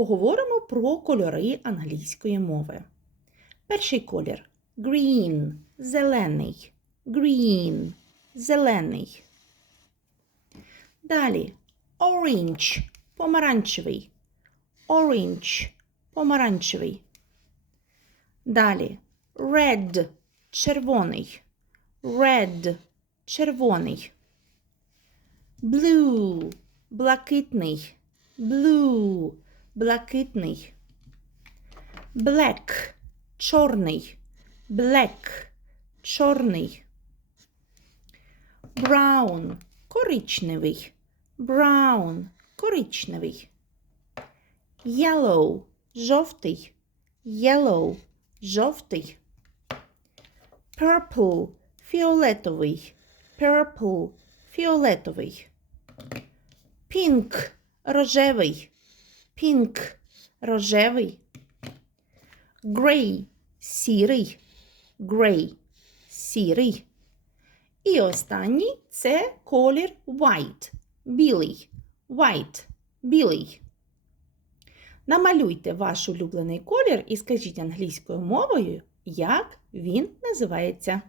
поговоримо про кольори англійської мови. Перший колір green – зелений. Green – зелений. Далі orange – помаранчевий. Orange – помаранчевий. Далі red – червоний. Red – червоний. Blue – блакитний. Blue – блакитний. Black – чорний. Black – чорний. Brown – коричневий. Brown – коричневий. Yellow – жовтий. Yellow – жовтий. Purple – фіолетовий. Purple – фіолетовий. Pink – рожевий. Pink – рожевий. Grey – сірий. Grey – сірий. І останній це колір white. Білий. White. Білий. Намалюйте ваш улюблений колір і скажіть англійською мовою, як він називається.